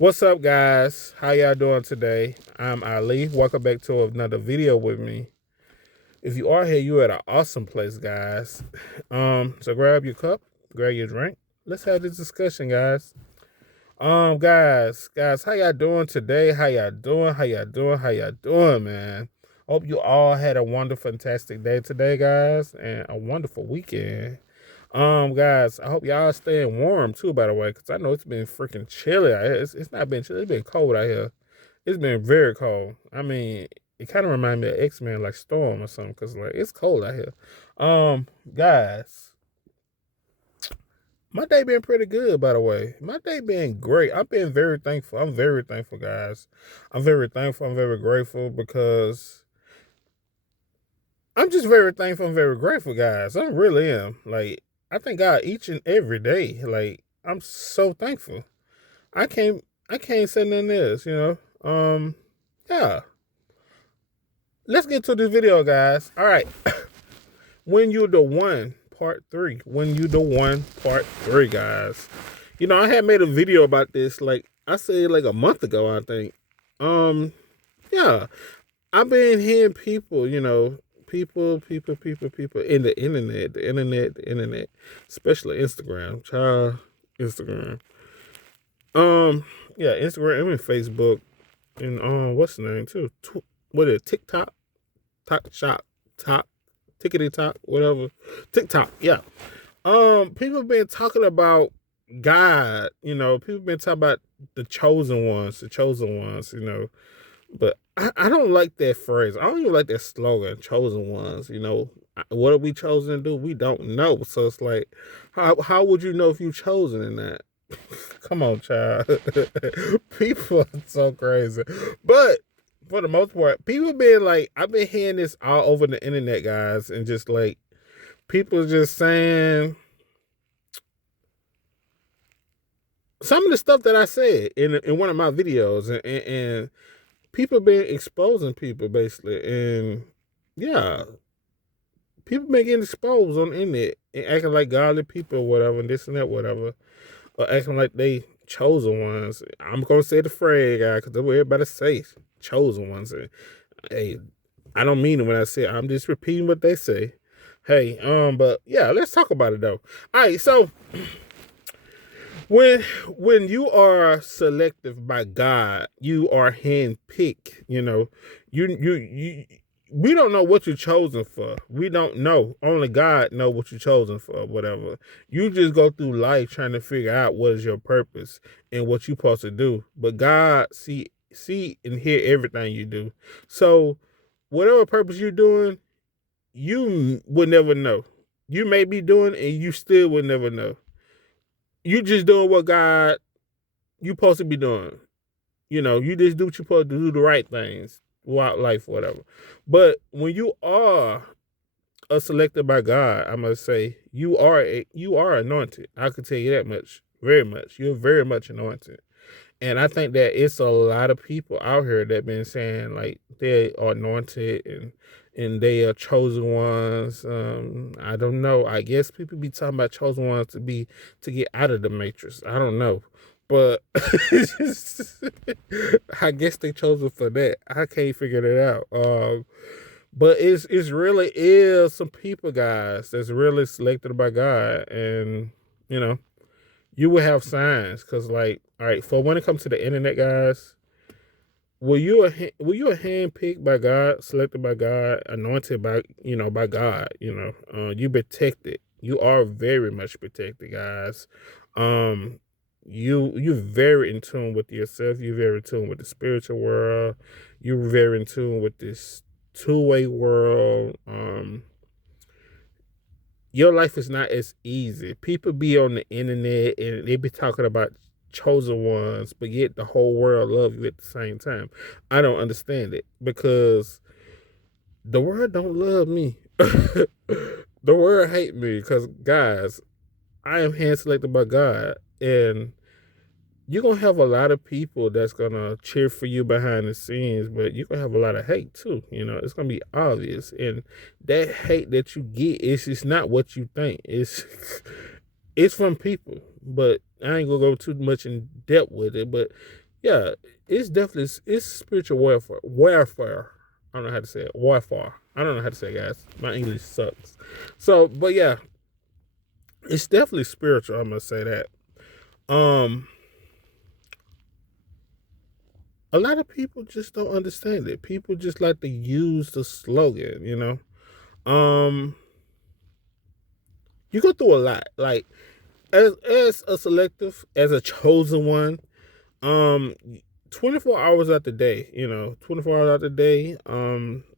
What's up, guys? How y'all doing today? I'm Ali. Welcome back to another video with me. If you are here, you're at an awesome place, guys. So grab your cup, grab your drink. Let's have this discussion, guys. Guys, how y'all doing today? How y'all doing? How y'all doing, man? Hope you all had a wonderful, fantastic day today, guys, and a wonderful weekend. Guys, I hope y'all staying warm too, by the way, because I know it's been freaking chilly out here. It's not been chilly, it's been cold out here. It's been very cold. I mean, it kind of reminds me of X-Men, like Storm or something, because like it's cold out here. Guys, my day been pretty good, by the way. My day been great. I've been very thankful. I'm very thankful, guys. I'm very thankful. I'm very grateful because I'm just very thankful. I'm very grateful, guys. I really am. Like, I thank God each and every day. Like, I'm so thankful. I can't say nothing else. Yeah. Let's get to this video, guys. All right. When you're the one, part 3. When you the one, part 3, guys. I had made a video about this, like I said, like a month ago, I think. Yeah. I've been hearing people, people in the internet, especially Instagram, child, Instagram. Yeah, Instagram and Facebook, and what's the name too? What is it? TikTok, Talk Shop, Top, Tickety Top, whatever, TikTok. Yeah. People been talking about God. People been talking about the chosen ones, But I don't like that phrase. I don't even like that slogan, chosen ones. What are we chosen to do? We don't know. So it's like, how would you know if you chosen in that? Come on, child. People are so crazy. But for the most part, people been like, I've been hearing this all over the internet, guys, and just like people just saying some of the stuff that I said in one of my videos, and people been exposing people basically, and yeah, people been getting exposed on the internet and acting like godly people or whatever, and this and that, whatever, or acting like they chosen ones. I'm gonna say the phrase, guy, because that's what everybody say, chosen ones. And hey, I don't mean it when I say it. I'm just repeating what they say. Hey, but yeah, let's talk about it though. All right, so when you are selective by God, you are handpicked. You we don't know what you're chosen for. We don't know. Only God know what you're chosen for, whatever. You just go through life trying to figure out what is your purpose and what you're supposed to do. But God see and hear everything you do. So whatever purpose you're doing, you would never know. You may be doing and you still would never know. You just doing what God you supposed to be doing. You just do what you're supposed to do, the right things throughout life, whatever. But when you are selected by God, I must say you are anointed. I can tell you that much, very much. You're very much anointed, and I think that it's a lot of people out here that been saying like they are anointed and they are chosen ones. I don't know. I guess people be talking about chosen ones to get out of the matrix. I don't know. But I guess they chose it for that. I can't figure it out. But it's really is some people, guys, that's really selected by God, and you know you will have signs because, like, all right, for when it comes to the internet, guys, were you a handpicked by God, selected by God, anointed by God? You protected. You are very much protected, guys. Um, you're very in tune with yourself. You're very in tune with the spiritual world. You're very in tune with this two-way world. Your life is not as easy. People be on the internet and they be talking about chosen ones, but yet the whole world love you at the same time. I don't understand it because the world don't love me. The world hate me because, guys, I am hand selected by God, and you're gonna have a lot of people that's gonna cheer for you behind the scenes, but you're gonna have a lot of hate too. It's gonna be obvious. And that hate that you get is just not what you think. It's from people. But I ain't gonna go too much in depth with it. But Yeah, it's spiritual warfare. Warfare. I don't know how to say it. Warfare. I don't know how to say it, guys. My English sucks. So, but yeah, it's definitely spiritual. I'm gonna say that. Um, a lot of people just don't understand it. People just like to use the slogan. Um, you go through a lot. Like as a selective, as a chosen one. Um, 24 hours out the day. 24 hours out the day.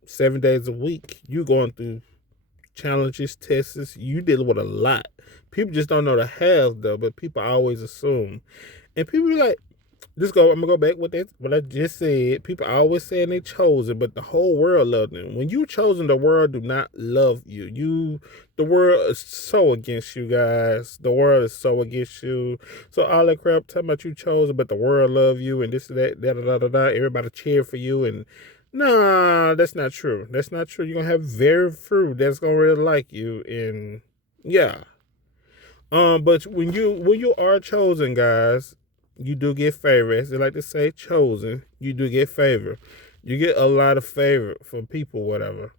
7 days a week. You going through challenges, tests. You deal with a lot. People just don't know the half though, but people always assume. And people be like, I'm gonna go back with that what I just said. People always saying they chosen, but the whole world loved them. When you chosen, the world do not love you. The world is so against you guys. The world is so against you. So all that crap talking about you chosen, but the world love you and this and that, da da da da da. Everybody cheer for you and nah, that's not true. That's not true. You're gonna have very few that's gonna really like you and yeah. But when you are chosen, guys, you do get favor. As they like to say, chosen, you do get favor. You get a lot of favor from people, whatever.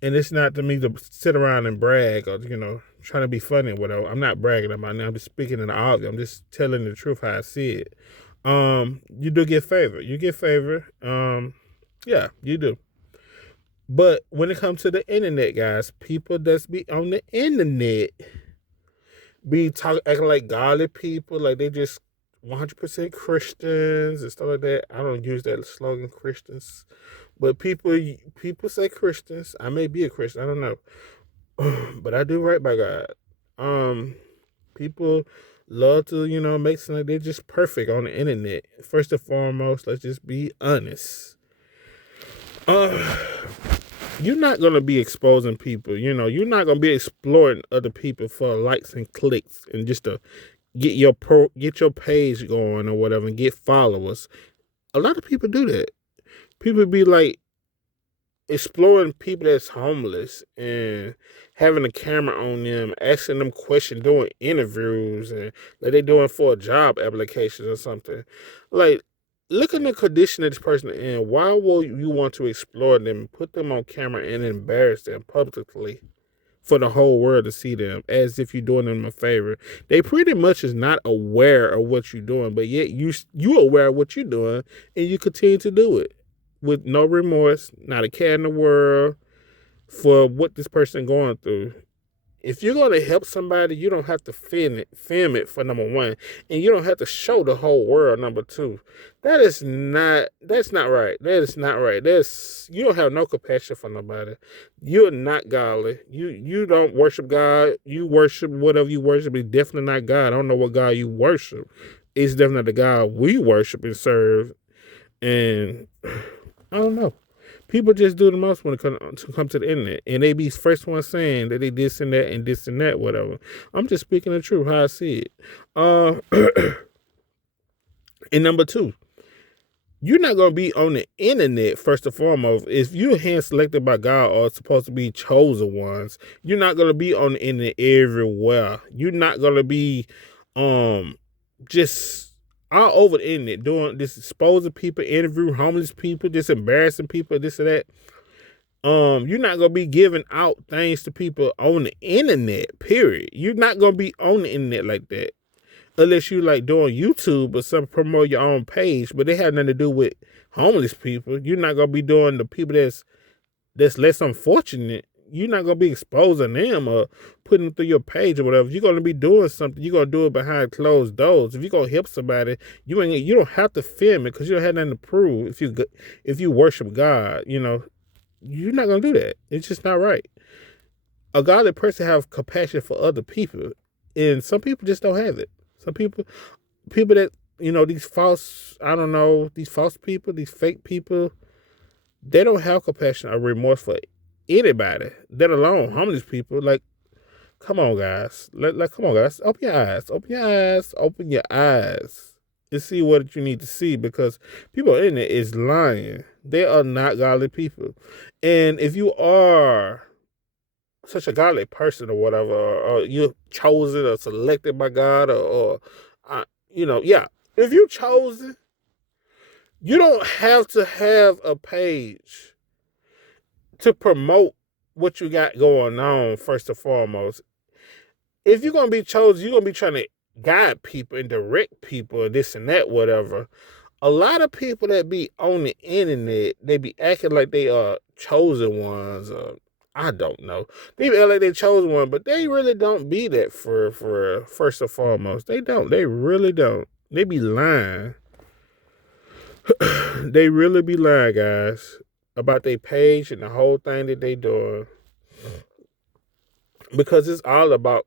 And it's not to me to sit around and brag or trying to be funny or whatever. I'm not bragging about it. I'm just speaking in the obvious. I'm just telling the truth how I see it. You do get favor. You get favor. Yeah, you do. But when it comes to the internet, guys, people that's be on the internet be acting like godly people, like they just 100% Christians and stuff like that. I don't use that slogan Christians, but people say Christians. I may be a Christian, I don't know, but I do right by God. Um, People love to make something like they're just perfect on the internet. First and foremost, let's just be honest. Uh, you're not gonna be exposing people. You're not gonna be exploiting other people for likes and clicks and just to get your page going or whatever and get followers. A lot of people do that. People be like exploring people that's homeless and having a camera on them, asking them questions, doing interviews, and like they doing for a job application or something. Like, look at the condition of this person in. Why will you want to explore them, put them on camera, and embarrass them publicly for the whole world to see them as if you're doing them a favor? They pretty much is not aware of what you're doing, but yet you aware of what you're doing and you continue to do it with no remorse, not a care in the world for what this person going through. If you're going to help somebody, you don't have to film it for number one, and you don't have to show the whole world number two. That's not right. That is not right. You don't have no compassion for nobody. You're not godly. You don't worship God. You worship whatever you worship. It's definitely not God. I don't know what God you worship. It's definitely the God we worship and serve. And I don't know. People just do the most when it come to the internet, and they be first one saying that they this and that, whatever. I'm just speaking the truth how I see it. Uh, and number two, you're not gonna be on the internet first and foremost. If you're hand selected by God or supposed to be chosen ones, you're not gonna be on the internet everywhere. You're not gonna be just all over the internet doing this, exposing people, interviewing homeless people, just embarrassing people, this and that. You're not gonna be giving out things to people on the internet, period. You're not gonna be on the internet like that. Unless you like doing YouTube or some promote your own page, but they have nothing to do with homeless people. You're not gonna be doing the people that's less unfortunate. You're not gonna be exposing them or putting them through your page or whatever. If you're gonna be doing something, you're gonna do it behind closed doors. If you're gonna help somebody, you don't have to film it because you don't have nothing to prove. If you worship God, you're not gonna do that. It's just not right. A godly person have compassion for other people, and some people just don't have it. Some people that these false, I don't know, these false people, these fake people, they don't have compassion or remorse for anybody, let alone homeless people. Like, come on, guys. Come on, guys. Open your eyes. Open your eyes. Open your eyes. And see what you need to see because people in it is lying. They are not godly people. And if you are such a godly person or whatever, or you're chosen or selected by God, or yeah, if you chosen, You don't have to have a page to promote what you got going on, first and foremost. If you're gonna be chosen, you're gonna be trying to guide people and direct people and this and that, whatever. A lot of people that be on the internet, they be acting like they are chosen ones. I don't know. They be acting like they chosen one, but they really don't be that for first and foremost. They don't. They really don't. They be lying. They really be lying, guys, about their page and the whole thing that they doing, because it's all about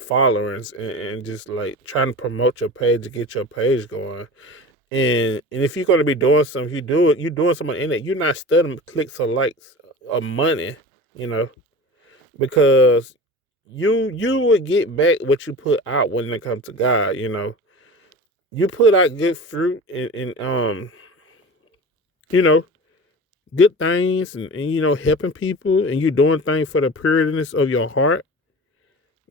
followers and just like trying to promote your page to get your page going. And if you're gonna be doing something, you do it. You're doing something in it. You're not studying clicks or likes or money, you know, because you would get back what you put out when it comes to God. You know, you put out good fruit and you know, good things and you know, helping people, and you doing things for the pureness of your heart.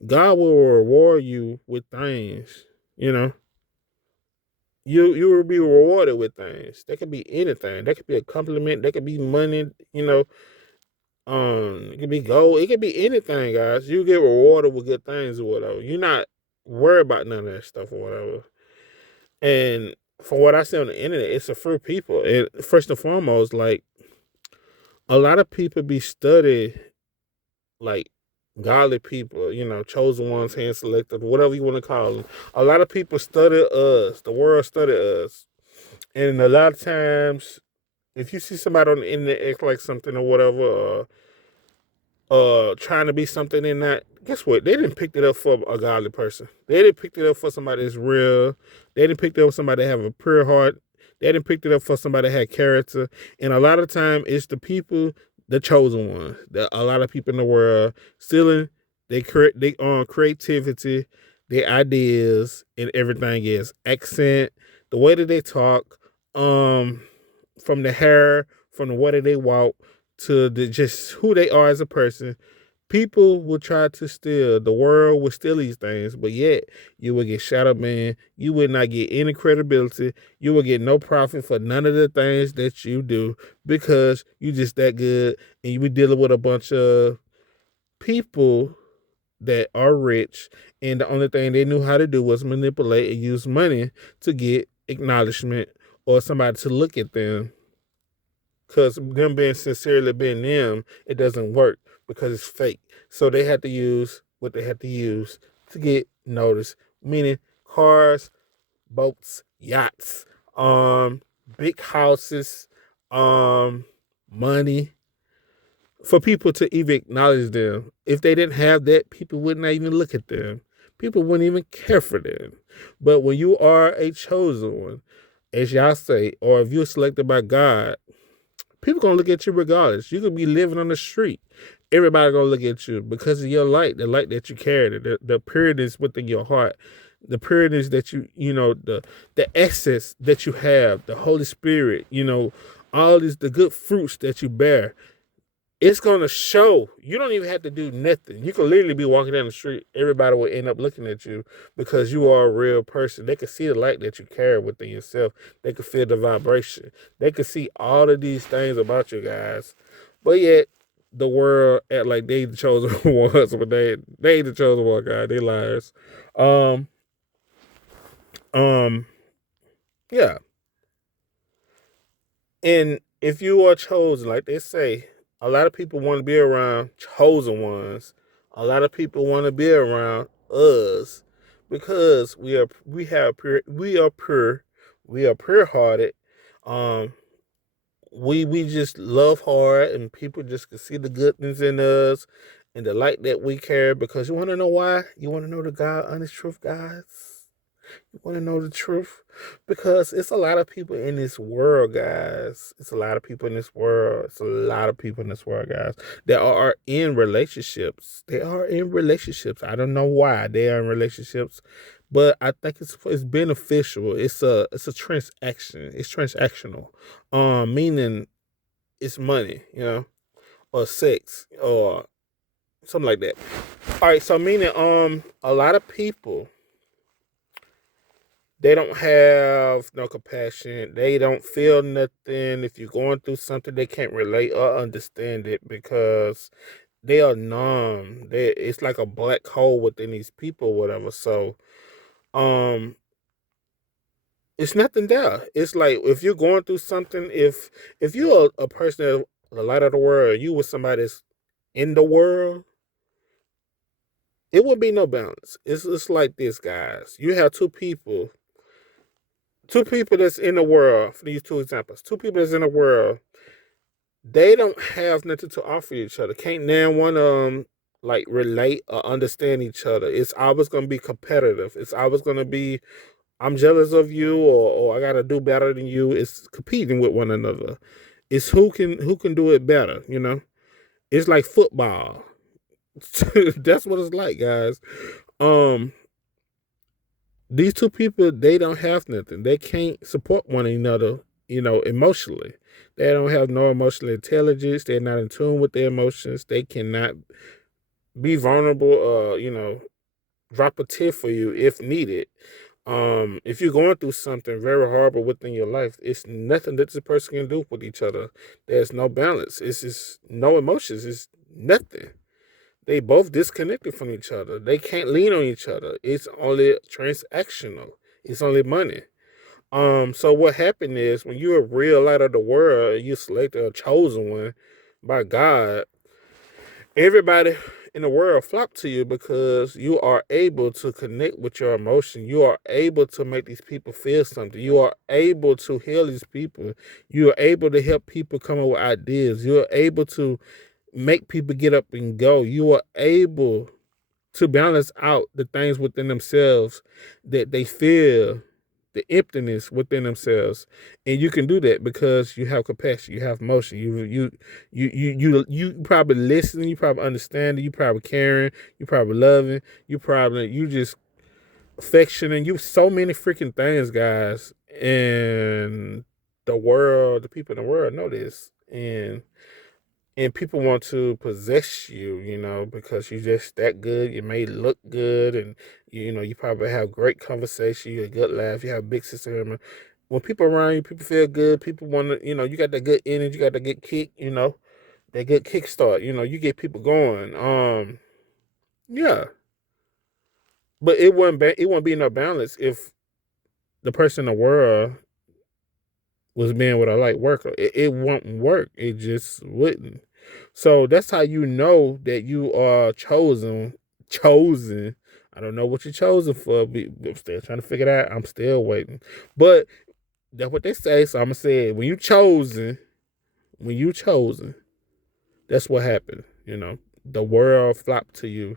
God will reward you with things. You know, you will be rewarded with things. That could be anything. That could be a compliment. That could be money. You know, it could be gold. It could be anything, guys. You get rewarded with good things or whatever. You're not worried about none of that stuff or whatever. And for what I see on the internet, it's a for people. And first and foremost, like a lot of people be studied like godly people, you know, chosen ones, hand selected, whatever you want to call them. A lot of people study us. The world study us. And a lot of times, if you see somebody on the internet act like something or whatever, trying to be something in that, guess what? They didn't pick it up for a godly person. They didn't pick it up for somebody that's real. They didn't pick it up for somebody that have a pure heart. They didn't pick it up for somebody that had character. And a lot of time, it's the people, the chosen ones. A lot of people in the world stealing they creativity, their ideas, and everything is accent, the way that they talk, from the hair, from the way that they walk to the just who they are as a person. People will try to steal. The world will steal these things, but yet you will get shadow man. You will not get any credibility. You will get no profit for none of the things that you do because you just that good, and you be dealing with a bunch of people that are rich, and the only thing they knew how to do was manipulate and use money to get acknowledgement or somebody to look at them. Because them being sincerely being them, it doesn't work because it's fake. So they had to use what they had to use to get noticed, meaning cars, boats, yachts, big houses, money, for people to even acknowledge them. If they didn't have that, people would not even look at them. People wouldn't even care for them. But when you are a chosen one, as y'all say, or if you're selected by God, people gonna look at you regardless. You could be living on the street. Everybody gonna look at you because of your light, the light that you carry, the pureness within your heart, the pureness that you know, the essence that you have, the Holy Spirit, you know, all these the good fruits that you bear. It's gonna show. You don't even have to do nothing. You can literally be walking down the street. Everybody will end up looking at you because you are a real person. They can see the light that you carry within yourself. They can feel the vibration. They can see all of these things about you guys. But yet the world act like they the chosen ones, but they ain't the chosen one, guys. They liars. Um, um, yeah. And if you are chosen, like they say, a lot of people want to be around chosen ones. A lot of people want to be around us because we are pure, we are pure hearted. Um, we just love hard, and people just can see the goodness in us and the light that we carry. Because you want to know why? You want to know the God honest truth, guys. You want to know the truth? Because it's a lot of people in this world, guys. It's a lot of people in this world. It's a lot of people in this world, guys, that are in relationships. They are in relationships. I don't know why they are in relationships, but I think it's beneficial. It's a transaction. It's transactional. Meaning it's money, you know, or sex or something like that. All right, so meaning a lot of people They don't have no compassion. They don't feel nothing. If you're going through something, they can't relate or understand it because they are numb. It's like a black hole within these people, whatever. So, um, it's nothing there. It's like if you're going through something, if you're a person that's the light of the world, you with somebody that's in the world, it would be no balance. It's like this, guys. You have two people that's in the world. For these two examples, two people that's in the world, they don't have nothing to offer each other. Can't none one of them like relate or understand each other. It's always gonna be competitive. It's always gonna be I'm jealous of you, or I gotta do better than you. It's competing with one another. It's who can do it better. It's like football. That's what it's like, guys. Um, these two people, they don't have nothing. They can't support one another, emotionally. They don't have no emotional intelligence. They're not in tune with their emotions. They cannot be vulnerable, drop a tear for you if needed. If you're going through something very horrible within your life, it's nothing that this person can do with each other. There's no balance. It's just no emotions. It's nothing. They both disconnected from each other. They can't lean on each other. It's only transactional. It's only money. So what happened is when you're a real light of the world, you select a chosen one by God, everybody in the world flock to you because you are able to connect with your emotion. You are able to make these people feel something. You are able to heal these people. You are able to help people come up with ideas. You are able to make people get up and go. You are able to balance out the things within themselves that they feel, the emptiness within themselves, and you can do that because you have compassion, you have emotion, you probably listening, you probably understanding, you probably caring, you probably loving, you just affectionate, you so many freaking things, guys, and the people in the world know this, and people want to possess you, because you're just that good. You may look good, and you probably have great conversation. You have a good laugh. You have a big sense of humor. When people around you, people feel good. People want to, you got that good energy. You got that good kick. That good kickstart. You get people going. Yeah, but it wouldn't be no balance if the person in the world was being with a light worker. It won't work. It just wouldn't. So that's how you know that you are chosen. Chosen. I don't know what you're chosen for. I'm still trying to figure it out. I'm still waiting. But that's what they say. So I'm gonna say it. When you chosen, that's what happened. The world flopped to you.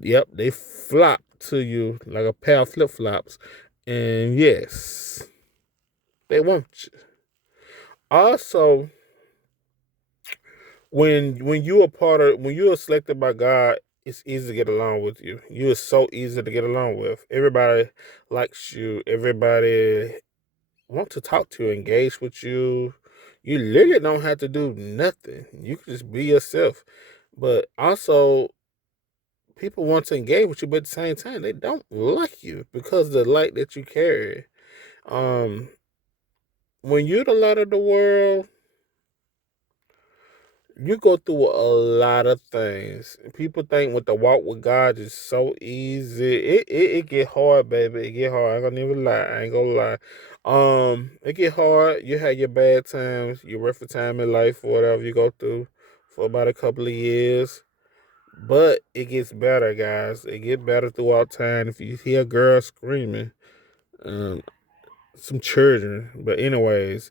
Yep, they flop to you like a pair of flip flops. And yes, they want you. Also, when you are selected by God, it's easy to get along with you. You are so easy to get along with. Everybody likes you. Everybody wants to talk to you, engage with you. You literally don't have to do nothing. You can just be yourself. But also, people want to engage with you, but at the same time, they don't like you because of the light that you carry. Um, when you're the light of the world, you go through a lot of things. People think with the walk with God is so easy. It get hard, baby. It get hard. I ain't gonna even lie. I ain't gonna lie. It get hard. You have your bad times, your rough time in life, or whatever you go through for about a couple of years. But it gets better, guys. It get better throughout time. If you hear a girl screaming, um, some children. But anyways,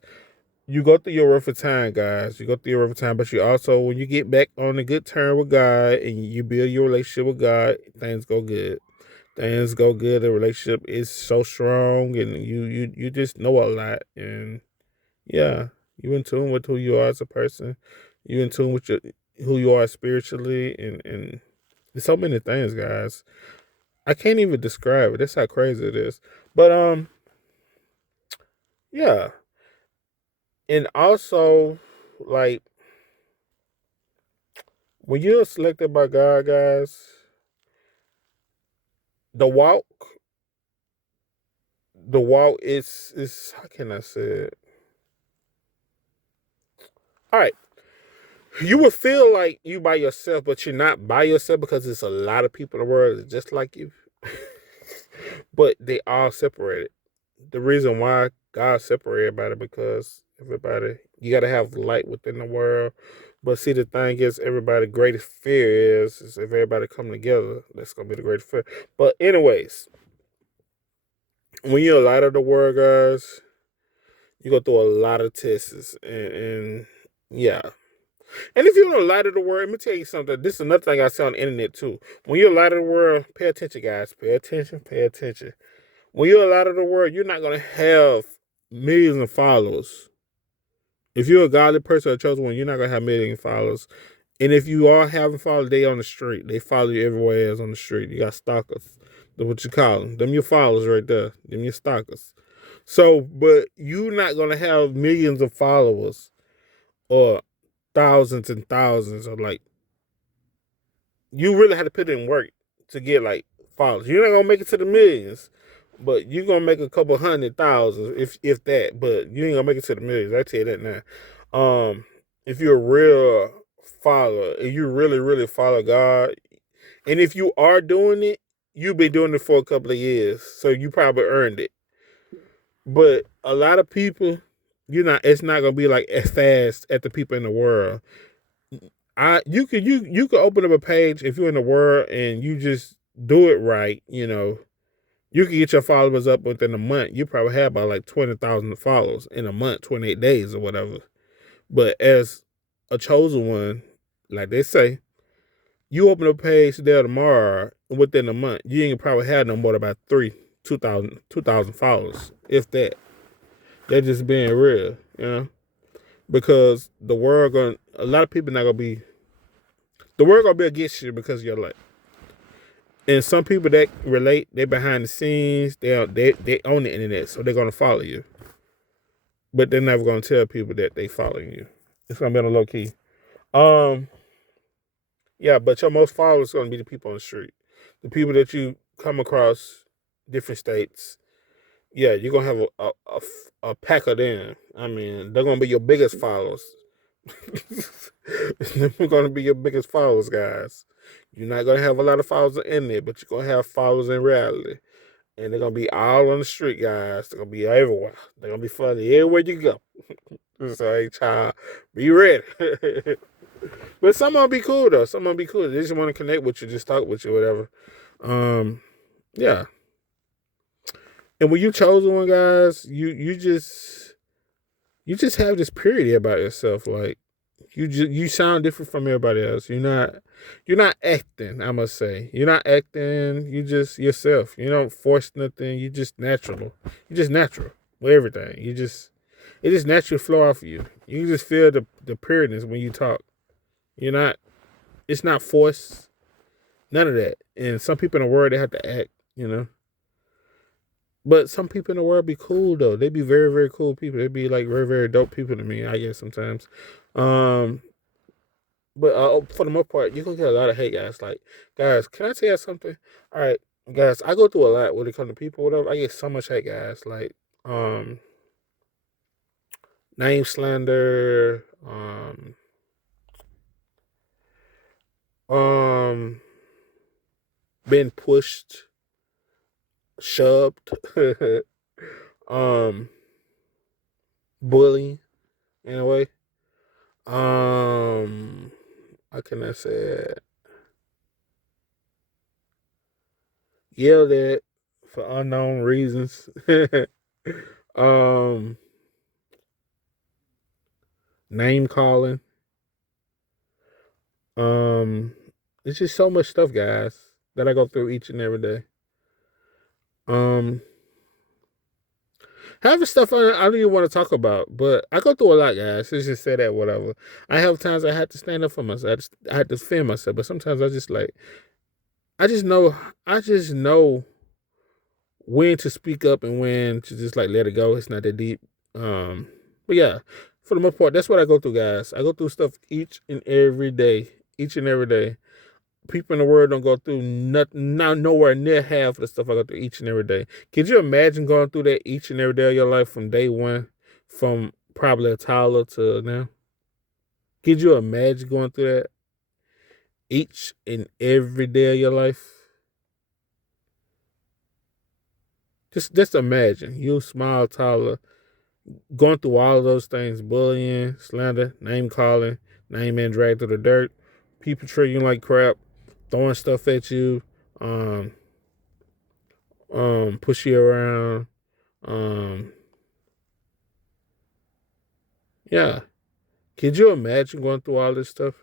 you go through your rough time, guys. You go through your rough time, but you also, when you get back on a good term with God and you build your relationship with God, things go good. Things go good. The relationship is so strong, and you just know a lot. And yeah, you in tune with who you are as a person. You in tune with who you are spiritually, and there's so many things, guys. I can't even describe it. That's how crazy it is. But yeah, and also like when you're selected by God, guys, the walk, the walk is how can I say it? All right, you will feel like you by yourself, but you're not by yourself because there's a lot of people in the world that's just like you, but they all separated. The reason why God separated everybody because everybody you got to have light within the world. But see, the thing is, everybody's greatest fear is if everybody come together, that's gonna be the greatest fear. But anyways, when you're a light of the world, guys, you go through a lot of tests, and yeah. And if you're in the light of the world, let me tell you something. This is another thing I see on the internet too. When you're a light of the world, pay attention, guys. Pay attention. Pay attention. When you're a light of the world, you're not gonna have millions of followers. If you're a godly person or a chosen one, you're not gonna have millions of followers. And if you are having followers, they on the street. They follow you everywhere else on the street. You got stalkers. That's what you call them. Them your followers right there. Them your stalkers. So, but you're not gonna have millions of followers or thousands and thousands of like. You really had to put in work to get like followers. You're not gonna make it to the millions, but you're gonna make a couple 100,000 if that. But you ain't gonna make it to the millions. I tell you that now. If you're a real follower and you really follow God, and if you are doing it, you've been doing it for a couple of years, so you probably earned it. But a lot of people, you're not. It's not gonna be like as fast at the people in the world. You could open up a page if you're in the world and you just do it right. You can get your followers up within a month. You probably have about like 20,000 followers in a month, 28 days or whatever. But as a chosen one, like they say, you open a page today or tomorrow, within a month, you ain't probably have no more than about 2,000 followers, if that. They're just being real. Because a lot of people not gonna be, the world gonna be against you because of your life. And some people that relate, they behind the scenes, they own the internet, so they're gonna follow you. But they're never gonna tell people that they following you. It's gonna be on a low key. Um, yeah, but your most followers gonna be the people on the street, the people that you come across, different states. Yeah, you're gonna have a pack of them. I mean, they're gonna be your biggest followers. They're gonna be your biggest followers, guys. You're not gonna have a lot of followers in there, but you're gonna have followers in reality. And they're gonna be all on the street, guys. They're gonna be everywhere. They're gonna be funny everywhere you go. So hey child, be ready. But some gonna be cool though. Some gonna be cool. They just wanna connect with you, just talk with you, whatever. Yeah. And when you chosen one, guys, you just have this purity about yourself. Like you sound different from everybody else. You're not acting. I must say you're not acting. You just yourself. You don't force nothing. You just natural. You just natural with everything. It just naturally flow off of you. You just feel the pureness when you talk. You're not. It's not forced. None of that. And some people in the world they have to act. But some people in the world be cool though. They be very, very cool people. They be like very, very dope people to me, I guess sometimes. Um, but for the most part, you're gonna get a lot of hate, guys. Like, guys, can I tell you something? All right, guys, I go through a lot when it comes to people, whatever. I get so much hate, guys. Like, name slander, um, being pushed, shoved, um, bullying in a way. How can I say it? Yelled at for unknown reasons. um, Name calling. It's just so much stuff, guys, that I go through each and every day. Um, Half the stuff I don't even want to talk about, but I go through a lot, guys. Let's just say that, whatever. I have times I had to stand up for myself. I had to defend myself, but sometimes I just like, I just know when to speak up and when to just like let it go. It's not that deep. But yeah, for the most part, that's what I go through, guys. I go through stuff each and every day. people in the world don't go through nothing, not nowhere near half of the stuff I go through each and every day. Could you imagine going through that each and every day of your life from day one, from probably a toddler to now? Could you imagine going through that each and every day of your life? Just imagine you, small toddler, going through all of those things: bullying, slander, name calling, name being dragged through the dirt, people treating you like crap, throwing stuff at you, um, push you around. Um, yeah. Could you imagine going through all this stuff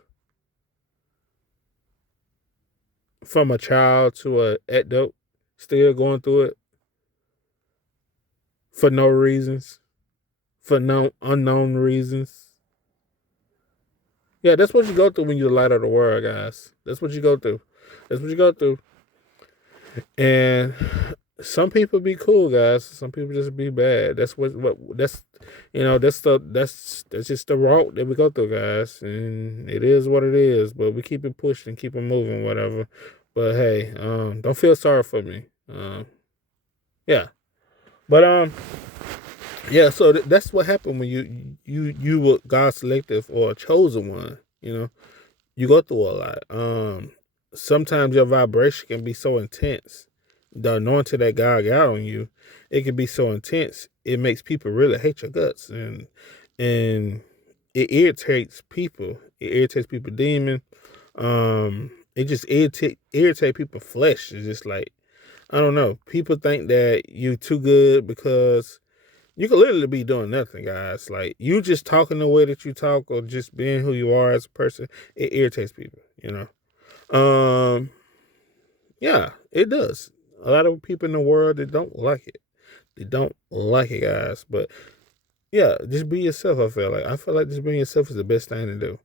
from a child to a adult, still going through it for no reasons, for no unknown reasons? Yeah, that's what you go through when you're the light of the world, guys. That's what you go through. That's what you go through. And some people be cool, guys. Some people just be bad. That's what that's that's just the route that we go through, guys. And it is what it is. But we keep it pushing, keep it moving, whatever. But hey, don't feel sorry for me. Yeah. But yeah. So that's what happened when you were God's selective or a chosen one. You go through a lot. Sometimes your vibration can be so intense. The anointing that God got on you, it can be so intense. It makes people really hate your guts, and it irritates people. It irritates people demon. It just irritate people flesh. It's just like, I don't know. People think that you too good because you could literally be doing nothing, guys. Like, you just talking the way that you talk or just being who you are as a person, it irritates people. Yeah, it does. A lot of people in the world, they don't like it. They don't like it, guys. But yeah, just be yourself. I feel like just being yourself is the best thing to do.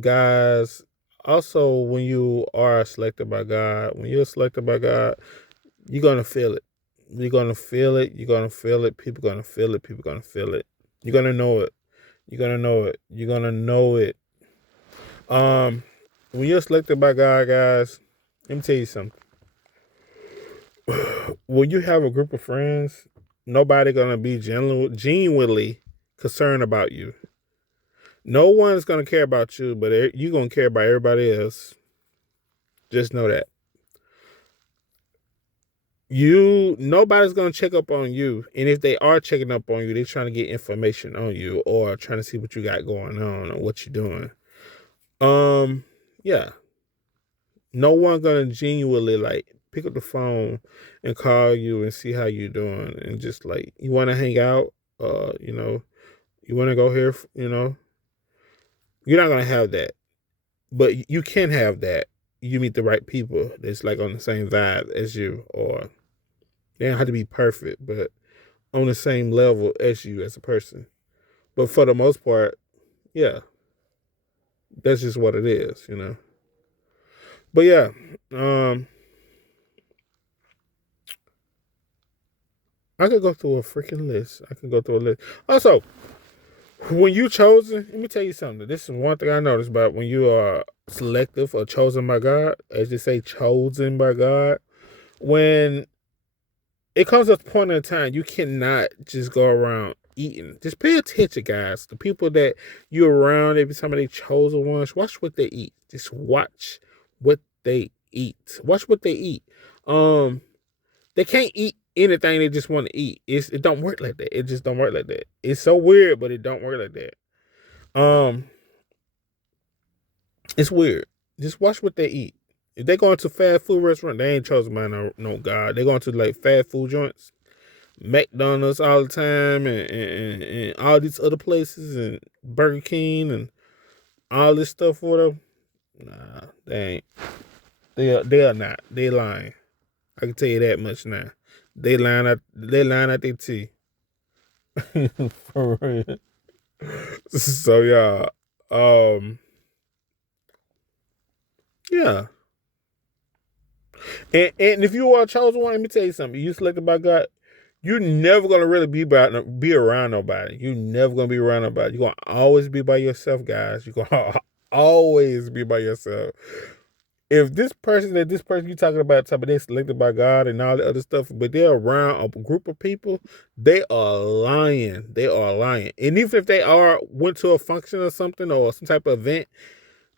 Guys, also when you are selected by God, when you're selected by God, you're gonna feel it. You're gonna feel it. You're gonna feel it. People gonna feel it. People gonna feel it. You're gonna know it. You're gonna know it. You're gonna know it. Um, when you're selected by God, guys, let me tell you something. When you have a group of friends, nobody gonna be genuinely concerned about you. No one's gonna care about you, but you're gonna care about everybody else. Just know that. Nobody's gonna check up on you, and if they are checking up on you, they're trying to get information on you or trying to see what you got going on or what you're doing. Yeah, no one gonna genuinely like pick up the phone and call you and see how you doing and just like, you want to hang out, you want to go here, you're not gonna have that, but you can have that. You meet the right people that's like on the same vibe as you, or they don't have to be perfect, but on the same level as you as a person. But for the most part, yeah, that's just what it is. But yeah, I could go through a freaking list. I can go through a list. Also, when you chosen, let me tell you something. This is one thing I noticed about when you are selective or chosen by God, as they say, chosen by God. When it comes to a point in time, you cannot just go around eating. Just pay attention, guys. The people that you're around, every time they chosen ones, watch what they eat. Just watch what they eat. Watch what they eat. They can't eat anything they just want to eat. It don't work like that. It just don't work like that. It's so weird, but it don't work like that. It's weird. Just watch what they eat. If they go into fast food restaurant, they ain't chosen by no God. They going to like fast food joints, McDonald's all the time, and all these other places, and Burger King and all this stuff for them. Nah, they ain't. They are not. They lying. I can tell you that much now. They lying out. They lying out their teeth. For real. So yeah, yeah. And if you are a chosen one, let me tell you something. You selected by God, you're never gonna really be around nobody. You're never gonna be around nobody. You're gonna always be by yourself, guys. You're gonna always be by yourself. If this person you talking about, they selected by God and all the other stuff, but they're around a group of people, they are lying. They are lying. And even if they went to a function or something or some type of event,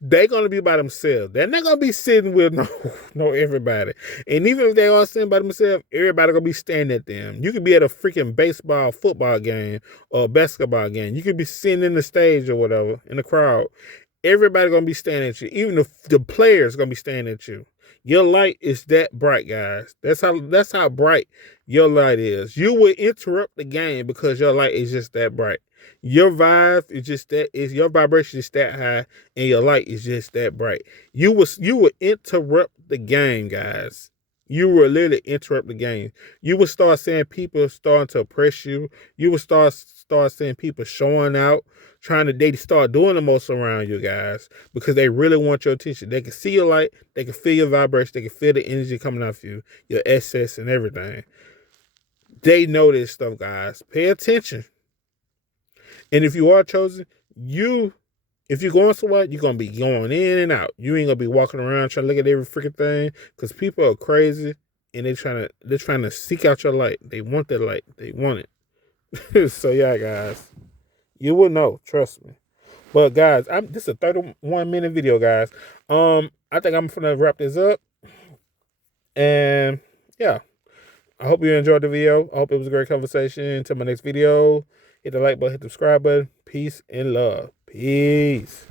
they're gonna be by themselves. They're not gonna be sitting with no everybody. And even if they are sitting by themselves, everybody gonna be staring at them. You could be at a freaking baseball, football game, or basketball game. You could be sitting in the stage or whatever in the crowd. Everybody gonna be staring at you. Even the players gonna be staring at you. Your light is that bright, guys. That's how bright your light is. You will interrupt the game because your light is just that bright. Your vibe is your vibration is that high, and your light is just that bright. You will interrupt the game, guys. You will literally interrupt the game. You will start seeing people starting to oppress you. You will start seeing people showing out, they start doing the most around you, guys, because they really want your attention. They can see your light, they can feel your vibration, they can feel the energy coming off you, your essence and everything. They know this stuff, guys. Pay attention. And if you are chosen, if you're going somewhere, you're gonna be going in and out. You ain't gonna be walking around trying to look at every freaking thing, because people are crazy and they're trying to seek out your light. They want that light. They want it. So yeah, guys, you will know. Trust me. But guys, this is a 31-minute video, guys. I think I'm gonna wrap this up. And yeah, I hope you enjoyed the video. I hope it was a great conversation. Until my next video, hit the like button, hit the subscribe button. Peace and love. Peace.